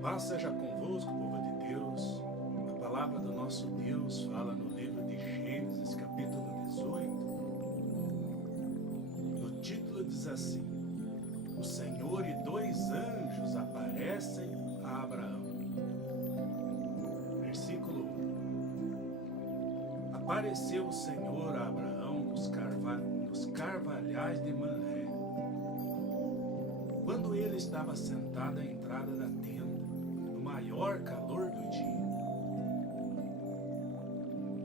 Paz seja convosco, povo de Deus. A palavra do nosso Deus fala no livro de Gênesis, capítulo 18. No título diz assim: O Senhor e dois anjos aparecem a Abraão. Versículo 1. Apareceu o Senhor a Abraão nos carvalhais de Manré, quando ele estava sentado à entrada da tenda, no maior calor do dia.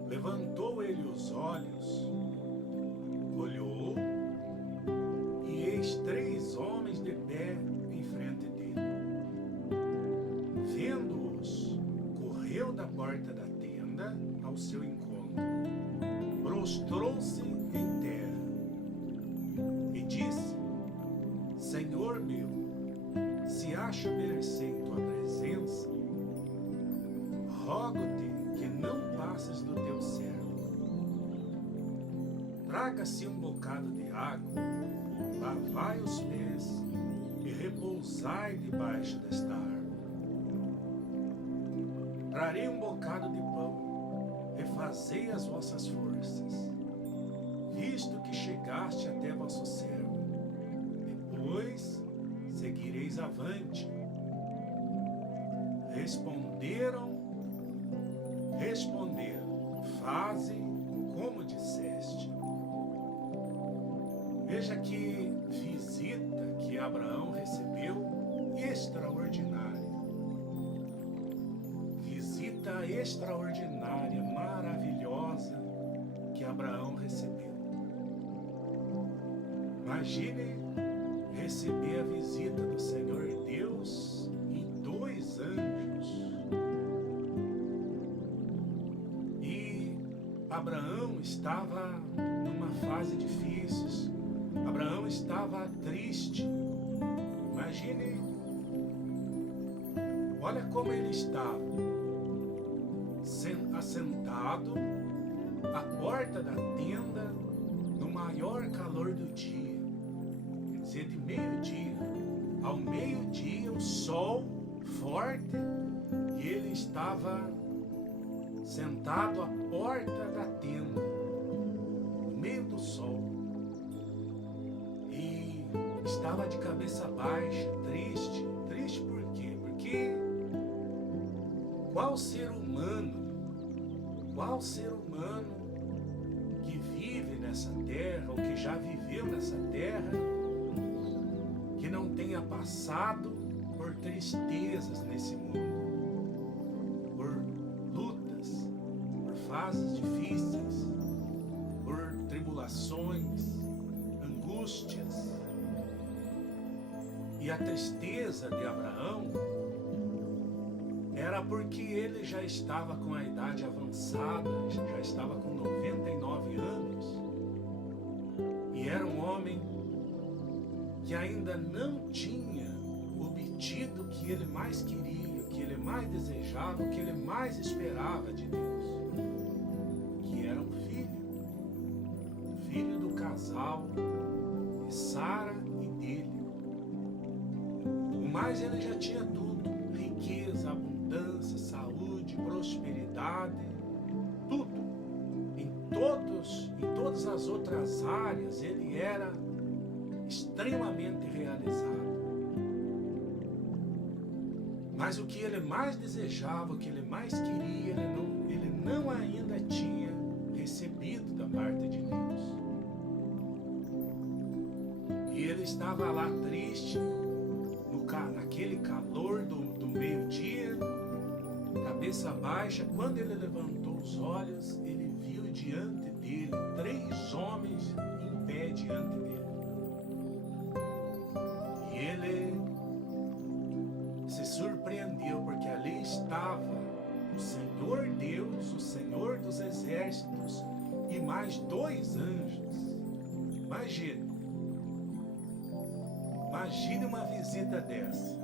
Levantou ele os olhos, olhou, e eis três homens de pé em frente dele. Vendo-os, correu da porta da tenda ao seu encontro, prostrou-se em terra e disse: Senhor meu, se acho merecer em tua presença, rogo-te que não passes do teu servo. Traga-se um bocado de água, lavai os pés e repousai debaixo desta árvore. Trarei um bocado de pão, refazei as vossas forças, visto que chegaste até vosso servo. Depois seguireis avante. Responderam, faze como disseste. Veja que visita que Abraão recebeu extraordinária. Visita extraordinária, maravilhosa que Abraão recebeu. Imagine receber a visita do Senhor Deus e dois anjos. E Abraão estava numa fase difícil. Abraão estava triste. Imagine, olha como ele estava, assentado à porta da tenda no maior calor do dia. Quer dizer, de meio-dia ao meio-dia, o sol forte, e ele estava sentado à porta da tenda, no meio do sol, e estava de cabeça baixa, triste. Triste por quê? Porque qual ser humano que vive nessa terra, ou que já viveu nessa terra, que não tenha passado por tristezas nesse mundo, por lutas, por fases difíceis, por tribulações, angústias. E a tristeza de Abraão era porque ele já estava com a idade avançada, já estava com 99 anos, e era um homem que ainda não tinha obtido o que ele mais queria, o que ele mais desejava, o que ele mais esperava de Deus, que era um filho do casal de Sara e dele. O mais ele já tinha tudo: riqueza, abundância, saúde, prosperidade, tudo. Em todas as outras áreas ele era extremamente realizado. Mas o que ele mais desejava, o que ele mais queria, ele não ainda tinha recebido da parte de Deus. E ele estava lá triste, naquele calor do meio-dia, cabeça baixa. Quando ele levantou os olhos, ele viu diante dele três homens em pé diante dele. E ele se surpreendeu, porque ali estava o Senhor Deus, o Senhor dos exércitos, e mais dois anjos. Imagine uma visita dessa.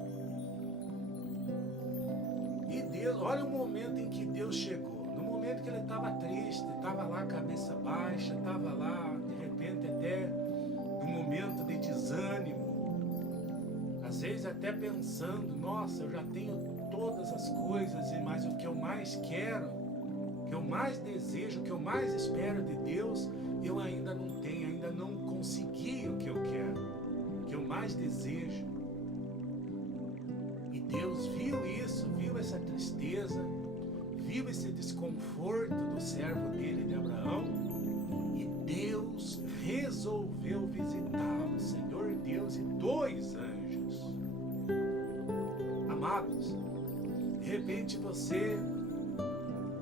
E Deus, olha o momento em que Deus chegou. No momento que ele estava triste, estava lá cabeça baixa, estava lá, de repente, até num momento de desânimo. Às vezes até pensando: nossa, eu já tenho todas as coisas, mas o que eu mais quero, o que eu mais desejo, o que eu mais espero de Deus, eu ainda não tenho, ainda não consegui o que eu quero, o que eu mais desejo. E Deus viu isso, viu essa tristeza, viu esse desconforto do servo dele, de Abraão, e Deus resolveu visitá-lo, Senhor Deus e 2 anjos. Amados, de repente você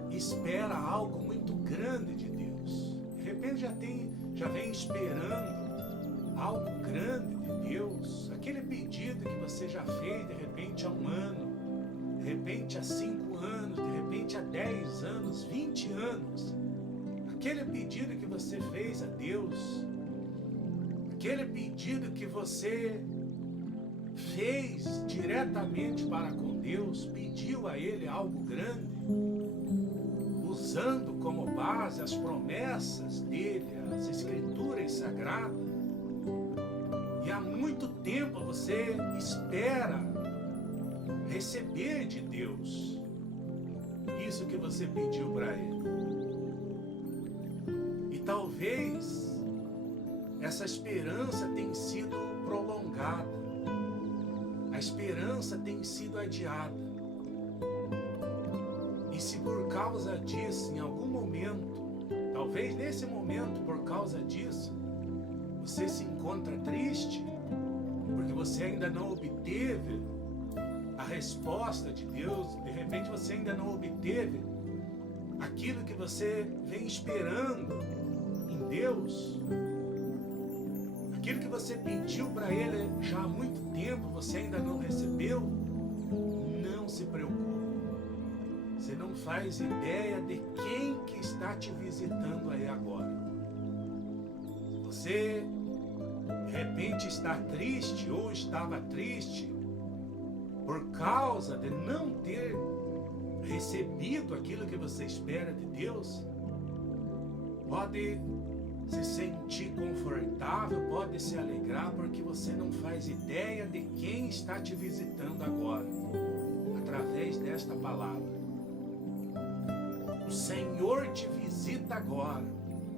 espera algo muito grande de Deus. De repente já vem esperando algo grande de Deus. Aquele pedido que você já fez de repente há 1 ano, de repente há 5 anos, de repente há 10 anos, 20 anos. Aquele pedido que você fez a Deus, aquele pedido que você fez diretamente para com Deus, pediu a Ele algo grande, usando como base as promessas dele, as escrituras sagradas, e há muito tempo você espera receber de Deus isso que você pediu para Ele. E talvez essa esperança tenha sido prolongada, a esperança tem sido adiada. E se por causa disso, em algum momento, talvez nesse momento, por causa disso, você se encontra triste, porque você ainda não obteve a resposta de Deus, de repente você ainda não obteve aquilo que você vem esperando em Deus, aquilo que você pediu para Ele já há muito tempo, você ainda não recebeu, não se preocupe. Você não faz ideia de quem que está te visitando aí agora. Você, de repente, está triste ou estava triste por causa de não ter recebido aquilo que você espera de Deus. Pode se sentir confortável, pode se alegrar, porque você não faz ideia de quem está te visitando agora, através desta palavra. O Senhor te visita agora,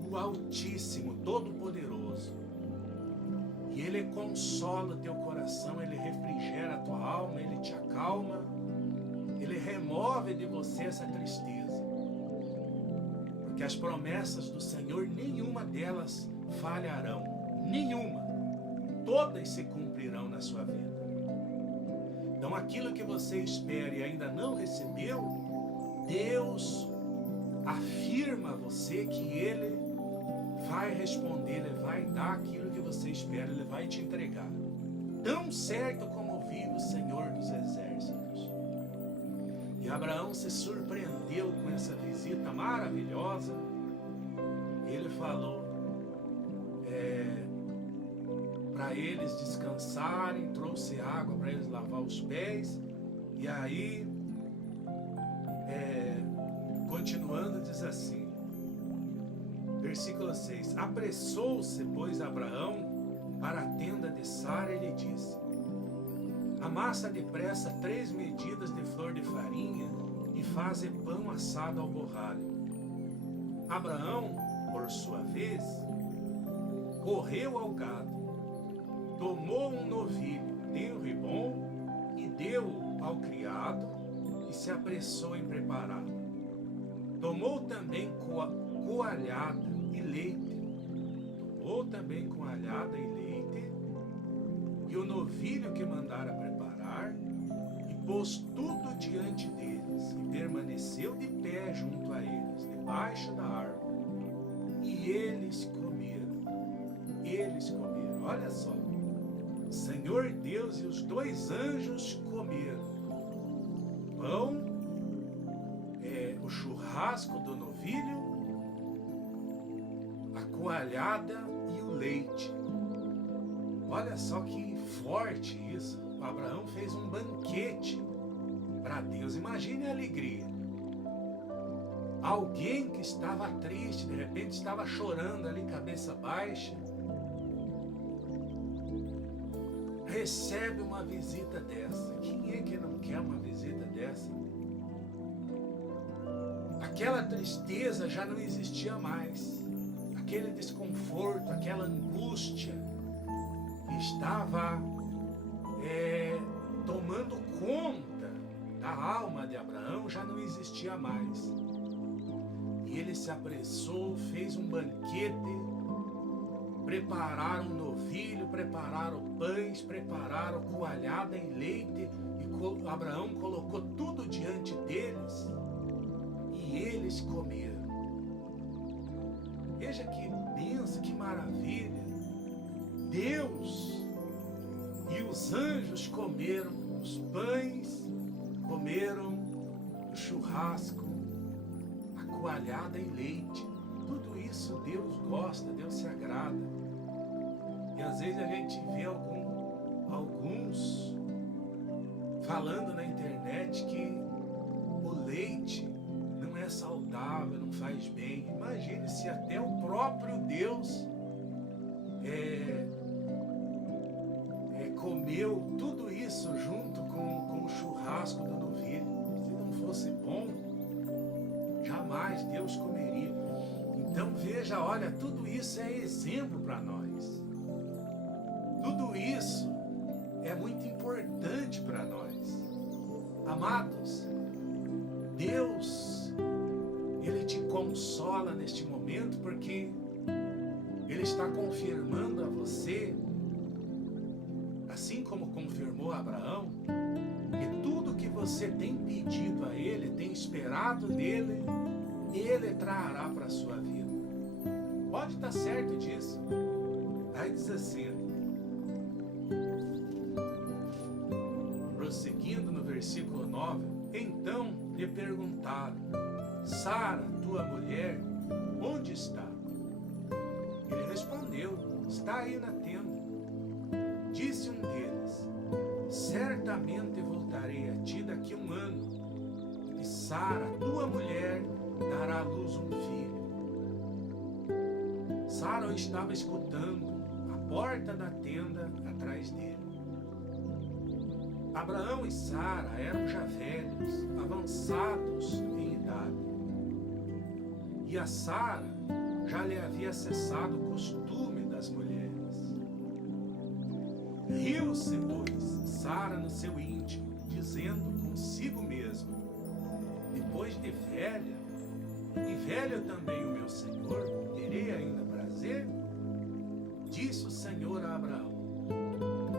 o Altíssimo, Todo-Poderoso, e Ele consola o teu coração, Ele refrigera a tua alma, Ele te acalma, Ele remove de você essa tristeza. Porque as promessas do Senhor, nenhuma delas falharão, nenhuma, todas se cumprirão na sua vida. Então aquilo que você espera e ainda não recebeu, Deus afirma a você que Ele vai responder, Ele vai dar aquilo que você espera, Ele vai te entregar. Tão certo como vive o Senhor dos Exércitos. E Abraão se surpreendeu com essa visita maravilhosa. Ele falou para eles descansarem, trouxe água para eles lavar os pés. E aí, continuando, diz assim, versículo 6: apressou-se, pois, Abraão para a tenda de Sara e lhe disse: amassa depressa 3 medidas de flor de farinha e faze pão assado ao borralho. Abraão, por sua vez, correu ao gado, tomou um novilho, tenro e bom, e deu-o ao criado, e se apressou em prepará-lo. Tomou também coalhada e leite, e o novilho que mandara preparar, e pôs tudo diante deles, e permaneceu de pé junto a eles, debaixo da árvore. E eles comeram. Olha só, o Senhor Deus e os 2 anjos comeram pão, o churrasco do novilho, a coalhada e o leite. Olha só que forte isso. O Abraão fez um banquete para Deus. Imagine a alegria. Alguém que estava triste, de repente estava chorando ali, cabeça baixa, recebe uma visita dessa. Quem é que não quer uma visita dessa? dessa. Aquela tristeza já não existia mais. Aquele desconforto, aquela angústia que estava tomando conta da alma de Abraão já não existia mais. E ele se apressou, fez um banquete, prepararam um novilho, prepararam pães, prepararam coalhada em leite, e Abraão colocou tudo diante deles, e eles comeram. Veja que bênção, que maravilha! Deus e os anjos comeram os pães, comeram o churrasco, a coalhada em leite. Tudo isso Deus gosta, Deus se agrada. E às vezes a gente vê alguns falando na internet que o leite não é saudável, não faz bem. Imagine se até o próprio Deus comeu tudo isso junto com o churrasco do novilho. Se não fosse bom, jamais Deus comeria. Então veja, olha, tudo isso é exemplo para nós. Tudo isso é muito importante para nós. Amados, Deus, Ele te consola neste momento porque Ele está confirmando a você, assim como confirmou a Abraão, que tudo que você tem pedido a Ele, tem esperado nele, Ele trará para a sua vida. Pode estar certo disso. Aí diz assim, prosseguindo no versículo 9, então lhe perguntaram, Sara, tua mulher, onde está? Ele respondeu, está aí na tenda. Disse um deles, certamente voltarei a ti daqui a 1 ano, e Sara, tua mulher, dará à luz um filho. Sara estava escutando a porta da tenda atrás dele. Abraão e Sara eram já velhos, avançados em idade. E a Sara já lhe havia cessado o costume das mulheres. Riu-se, pois, Sara no seu íntimo, dizendo consigo mesma, depois de velha, e velho também o meu Senhor, terei ainda prazer? Disse o Senhor a Abraão,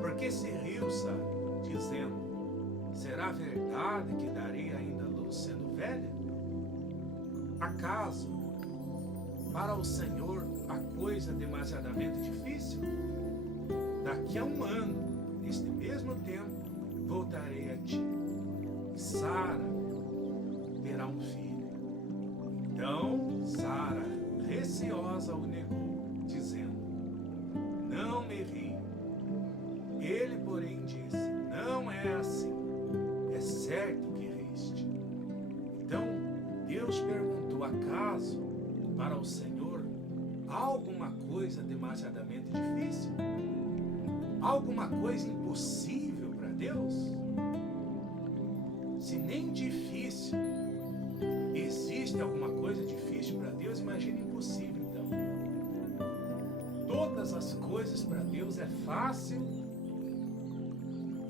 porque se riu, Sara, dizendo, será verdade que darei ainda luz sendo velha? Acaso, para o Senhor, a coisa demasiadamente difícil? Daqui a 1 ano, neste mesmo tempo, voltarei a ti, e Sara terá um filho. Então, Sara, receosa, o negou, dizendo, não me ri. Ele, porém, disse, não é assim, é certo que riste. Então, Deus perguntou, acaso, para o Senhor, há alguma coisa demasiadamente difícil? Alguma coisa impossível para Deus? Se nem difícil existe alguma coisa difícil para Deus, imagine impossível então. Todas as coisas para Deus é fácil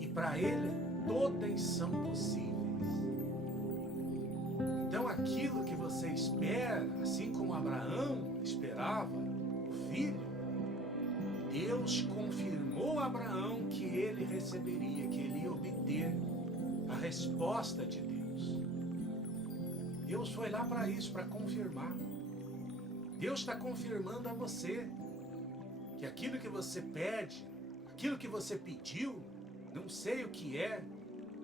e para Ele todas são possíveis. Então aquilo que você espera, assim como Abraão esperava o filho, Deus confirmou a Abraão que ele receberia, que ele ia obter a resposta de Deus. Deus foi lá para isso, para confirmar. Deus está confirmando a você que aquilo que você pede, aquilo que você pediu, não sei o que é,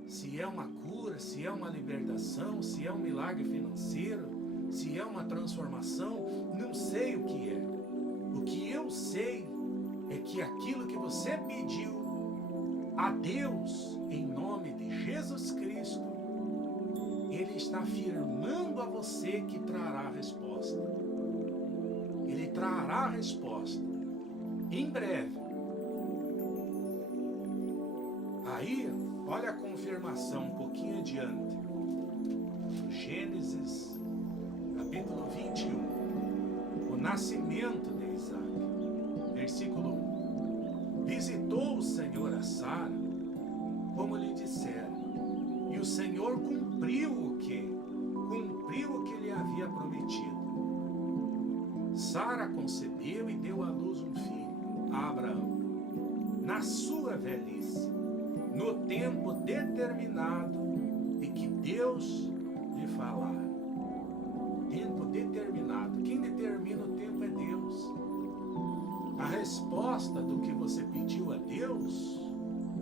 se é uma cura, se é uma libertação, se é um milagre financeiro, se é uma transformação, não sei o que é. O que eu sei é que aquilo que você pediu a Deus, em nome de Jesus Cristo, Ele está afirmando a você que trará a resposta. Ele trará a resposta em breve. Aí, olha a confirmação um pouquinho adiante. capítulo 21, o nascimento de Isaac. Versículo 1. Visitou o Senhor a Sara, como lhe dissera, e o Senhor cumpriu o que lhe havia prometido. Sara concebeu e deu à luz um filho, a Abraão, na sua velhice, no tempo determinado de que Deus lhe falara. Tempo determinado. Quem determina o tempo é Deus. A resposta do que você pediu a Deus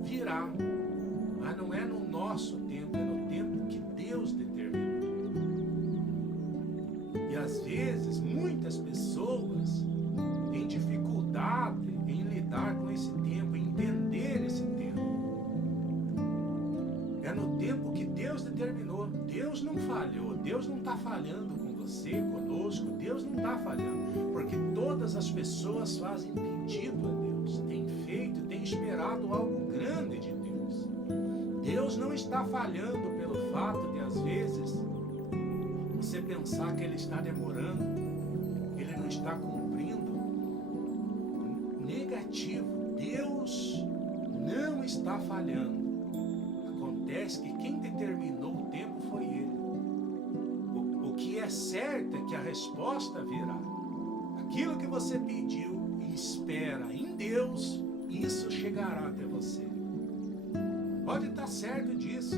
virá, mas não é no nosso tempo, é no tempo que Deus determinou. E às vezes muitas pessoas têm dificuldade em lidar com esse tempo, em entender esse tempo. É no tempo que Deus determinou. Deus não falhou, Deus não está falhando com você, conosco, Deus não está falhando, porque todas as pessoas fazem pedido a Deus, têm feito, têm esperado algo grande de Deus. Deus não está falhando pelo fato de, às vezes, você pensar que Ele está demorando, Ele não está cumprindo. Negativo, Deus não está falhando. Acontece que quem determinou o tempo foi Ele. O que é certo é que a resposta virá. Aquilo que você pediu e espera em Deus, isso chegará até você. Pode estar certo disso.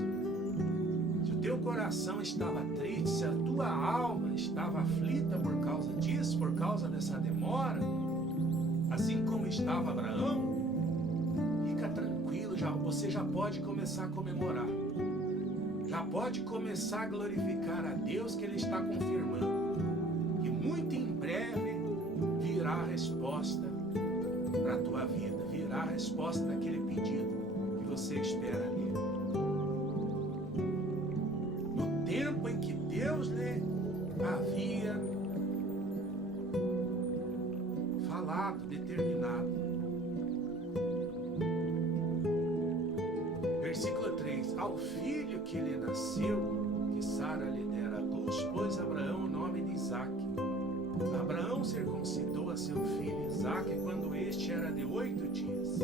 Se o teu coração estava triste, se a tua alma estava aflita por causa disso, por causa dessa demora, assim como estava Abraão, fica tranquilo, você já pode começar a comemorar. Já pode começar a glorificar a Deus, que Ele está confirmando. E muito em breve virá a resposta para a tua vida, virá a resposta daquele pedido que você espera ali. No tempo em que Deus lhe havia falado, determinado. Versículo 3. Ao filho que lhe nasceu, que Sara lhe dera à luz, pôs Abraão o nome de Isaque. Abraão circuncidou a seu filho Isaque quando este era de 8 dias,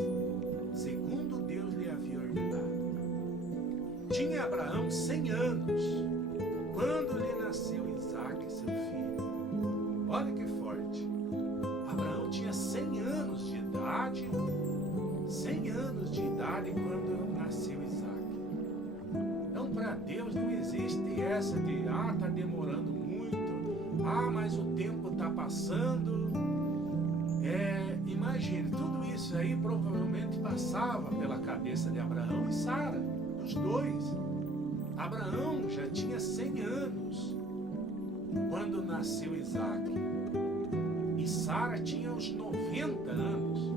segundo Deus lhe havia ordenado. Tinha Abraão 100 anos quando lhe nasceu Isaque, seu filho. Olha que forte. Abraão tinha 100 anos de idade, 100 anos de idade quando nasceu Isaque. Então, para Deus não existe essa de, está demorando muito, mas o tempo está passando. Imagine, tudo isso aí provavelmente passava pela cabeça de Abraão e Sara, os dois. Abraão já tinha 100 anos quando nasceu Isaque. E Sara tinha uns 90 anos.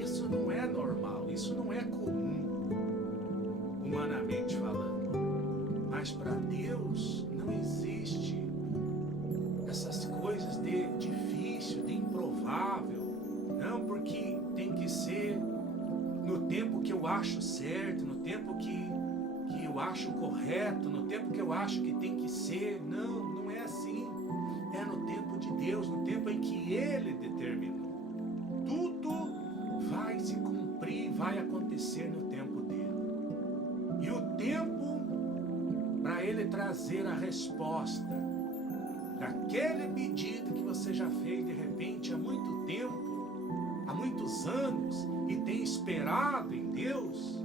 Isso não é normal, isso não é comum, humanamente falando. Mas para Deus não existe essas coisas de difícil, de improvável. Não, porque tem que ser no tempo que eu acho certo, no tempo que eu acho correto, no tempo que eu acho que tem que ser. Não, não é assim. É no tempo de Deus, no tempo em que Ele determinou. Tudo vai se cumprir, vai acontecer no tempo dele. E o tempo para Ele trazer a resposta daquele pedido que você já fez de repente há muito tempo, há muitos anos, e tem esperado em Deus,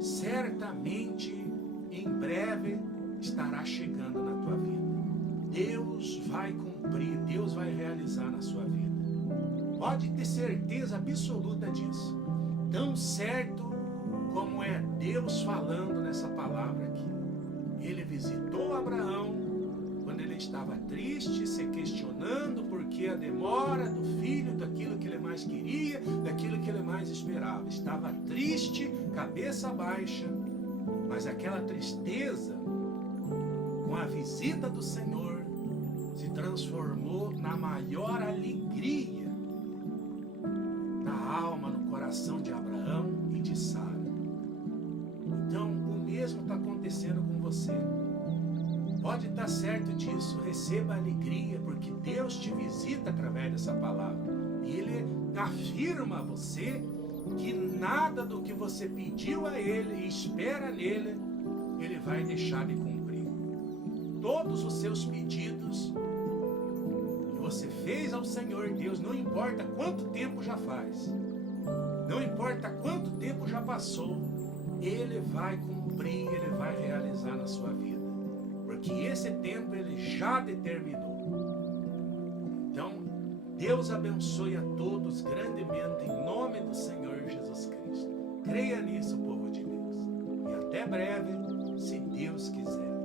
certamente em breve estará chegando na tua vida. Deus vai cumprir, Deus vai realizar na sua vida. Pode ter certeza absoluta disso. Tão certo como é Deus falando nessa palavra aqui. Ele visitou Abraão quando ele estava triste, se questionando porque a demora do filho, daquilo que ele mais queria, daquilo que ele mais esperava. Estava triste, cabeça baixa, mas aquela tristeza, com a visita do Senhor, se transformou na maior alegria na alma, no coração de Abraão e de Sara. Então, o mesmo está acontecendo com você. Pode estar certo disso, receba alegria, porque Deus te visita através dessa palavra. E Ele afirma a você que nada do que você pediu a Ele e espera nele, Ele vai deixar de cumprir. Todos os seus pedidos que você fez ao Senhor Deus, não importa quanto tempo já faz, não importa quanto tempo já passou, Ele vai cumprir, Ele vai realizar na sua vida. Porque esse tempo Ele já determinou. Então, Deus abençoe a todos grandemente em nome do Senhor Jesus Cristo. Creia nisso, povo de Deus. E até breve, se Deus quiser.